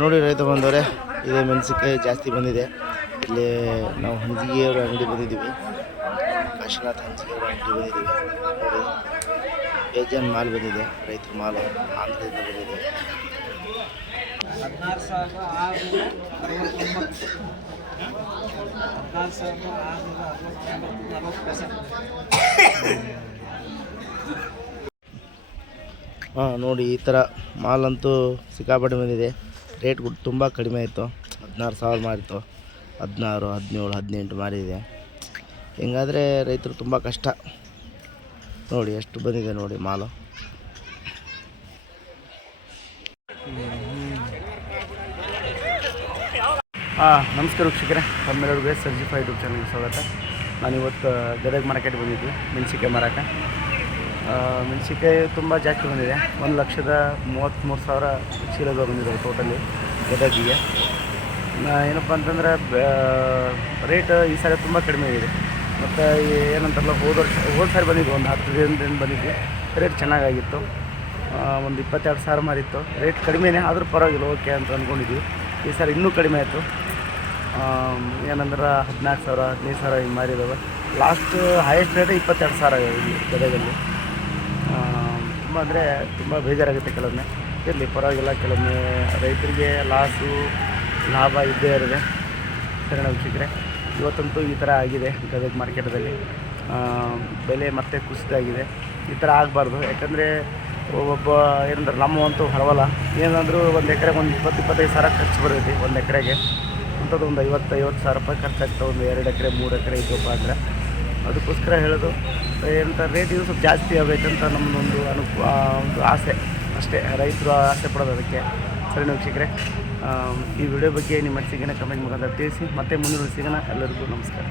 ನೋಡಿ ರೈತ ಬಂದವರೆ, ಇದೇ ಮೆಣಸಿನಕಾಯಿ ಜಾಸ್ತಿ ಬಂದಿದೆ. ಇಲ್ಲಿ ನಾವು ಹಂಜಿಗೆಯವರ ಅಂಗಡಿ ಬಂದಿದ್ದೀವಿ. ಕಾಶಿನಾಥ್ ಹಂಜಿಗೆಯವರ ಅಂಗಡಿ ಬಂದಿದ್ದೀವಿ. ನೋಡಿ ಬೇಜಾನ್ ಮಾಲ್ ಬಂದಿದೆ, ರೈತರ ಮಾಲು ಆಂಧ್ರದಿಂದ ಬಂದಿದೆ. 16,640 ನೋಡಿ ಈ ಥರ ಮಾಲಂತೂ ಸಿಕ್ಕಾಪಟ್ಟೆ ಬಂದಿದೆ. ರೇಟ್ ತುಂಬ ಕಡಿಮೆ ಇತ್ತು. 16,000 ಮಾರಿತ್ತು, 16, 17, 18 ಮಾರಿದೆ. ಹಿಂಗಾದರೆ ರೈತರು ತುಂಬ ಕಷ್ಟ. ನೋಡಿ ಎಷ್ಟು ಬಂದಿದೆ ನೋಡಿ ಮಾಲು. ನಮಸ್ಕಾರ ವೀಕ್ಷಕರೇ, ತಮ್ಮೆಲ್ಲರಿಗೂ ಸರ್ಜಿಫೈ ಯೂಟ್ಯೂಬ್ ಚಾನಲ್ಗೆ ಸ್ವಾಗತ. ನಾನಿವತ್ತು ಗದಗ ಮಾರ್ಕೆಟ್ ಬಂದಿದ್ವಿ ಮೆಣಸಿನ್ಕಾಯಿ ಮಾರಕ್ಕೆ. ಮೆಣಸಿನ್ಕಾಯಿ ತುಂಬ ಜಾಸ್ತಿ ಬಂದಿದೆ. 1,33,000 ಚೀಲಗಳು ಬಂದಿದ್ದಾವೆ ಟೋಟಲಿ ಗದಗಿಗೆ. ಏನಪ್ಪ ಅಂತಂದರೆ ರೇಟ್ ಈ ಸಾರಿ ತುಂಬ ಕಡಿಮೆ ಇದೆ. ಮತ್ತು ಏನಂತಾರಲ್ಲ, ಹೋದ ಸಾರಿ ಬಂದಿದ್ವಿ, ಒಂದು 10 ದಿನದಿಂದ ಬಂದಿದ್ವಿ. ರೇಟ್ ಚೆನ್ನಾಗಾಗಿತ್ತು. ಒಂದು 22,000 ಮಾರಿತ್ತು. ರೇಟ್ ಕಡಿಮೆನೇ ಆದರೂ ಪರವಾಗಿಲ್ಲ, ಓಕೆ ಅಂತ ಅಂದ್ಕೊಂಡಿದ್ವಿ. ಈ ಸಾರಿ ಇನ್ನೂ ಕಡಿಮೆ ಆಯಿತು. ಏನಂದ್ರೆ 14,000, 15,000 ಹಿಂಗೆ ಮಾರಿದ್ದಾವೆ. ಲಾಸ್ಟ್ ಹೈಯೆಸ್ಟ್ ರೇಟ್ 22,000 ಇಲ್ಲಿ ಗದಗಲ್ಲಿ. ತುಂಬ ಅಂದರೆ ತುಂಬ ಬೇಜಾರಾಗುತ್ತೆ ಕೆಲವೊಮ್ಮೆ. ಇರಲಿ ಪರವಾಗಿಲ್ಲ, ಕೆಲವೊಮ್ಮೆ ರೈತರಿಗೆ ಲಾಸು ಲಾಭ ಇದ್ದೇ ಇರುತ್ತೆ. ಸರಿ ವೀಕ್ಷಕರೇ, ಇವತ್ತಂತೂ ಈ ಥರ ಆಗಿದೆ ಗದಗ ಮಾರ್ಕೆಟದಲ್ಲಿ. ಬೆಲೆ ಮತ್ತೆ ಕುಸಿತಾಗಿದೆ. ಈ ಥರ ಆಗಬಾರ್ದು. ಯಾಕಂದರೆ ಒಬ್ಬ ಏನಂದ್ರೆ ನಮ್ಮವಂತೂ ಹೊರವಲ್ಲ, ಏನಂದರೂ ಒಂದು ಎಕರೆಗೆ ಒಂದು 20-25 ಖರ್ಚು ಬರ್ತೈತಿ. ಒಂದು ಎಕರೆಗೆ ಅಂಥದ್ದು ಒಂದು 50,000 ರೂಪಾಯಿ ಖರ್ಚಾಗ್ತವೆ. ಒಂದು 2 ಎಕರೆ 3 ಎಕರೆ ಇದ್ದಪ್ಪ ಅಂದರೆ. ಅದಕ್ಕೋಸ್ಕರ ಹೇಳೋದು, ಏನಂತ ರೇಟ್ ಇದು ಸ್ವಲ್ಪ ಜಾಸ್ತಿ ಆಗಬೇಕಂತ ನಮ್ಮದೊಂದು ಒಂದು ಆಸೆ ಅಷ್ಟೇ. ರೈತರು ಆಸೆ ಪಡೋದು ಅದಕ್ಕೆ. ಸರಿ ವೀಕ್ಷಕರೇ, ಈ ವಿಡಿಯೋ ಬಗ್ಗೆ ನಿಮ್ಮ ಅನಿಸಿಕೆನ ಕಮೆಂಟ್ ಮುಖಾಂತರ ತಿಳಿಸಿ. ಮತ್ತೆ ಮುಂದಿನ ಸಿಗೋಣ. ಎಲ್ಲರಿಗೂ ನಮಸ್ಕಾರ.